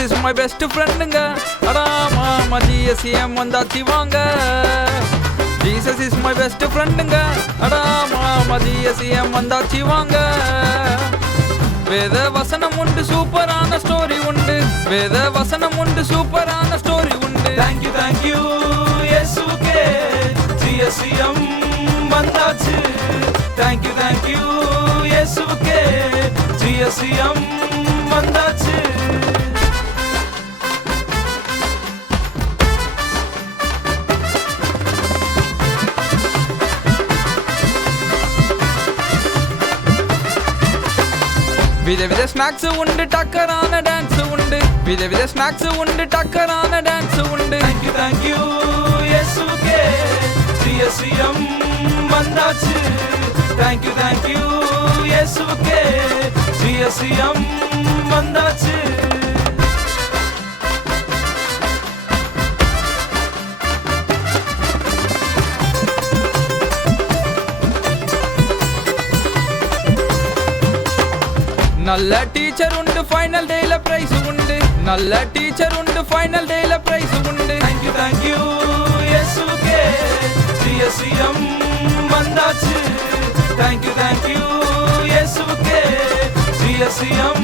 is my best friend Adama GSM வந்தாச்சி வாங்க Jesus is my best friend Adama GSM வந்தாச்சி வாங்க வேத வசனம் உண்டு சூப்பரான ஸ்டோரி உண்டு வேத வசனம் உண்டு சூப்பரான ஸ்டோரி உண்டு thank you இயேசுவே GSM வந்தாச்சு thank you இயேசுவே GSM வந்தாச்சு வித ஸ்நாக்ஸ் உண்டு டக்கரான டான்ஸ் உண்டு வித ஸ்நாக்ஸ் உண்டு டக்கரான டான்ஸ் உண்டு thank you இயேசுவே GSM வந்தாச்சு thank you இயேசுவே GSM வந்தாச்சு நல்ல டீச்சர் உண்டு ஃபைனல் டேல பிரைஸ் உண்டு நல்ல டீச்சர் உண்டு ஃபைனல் டேல பிரைஸ் உண்டு thank you இயேசுவே GSM வந்தாச்சு thank you இயேசுவே GSM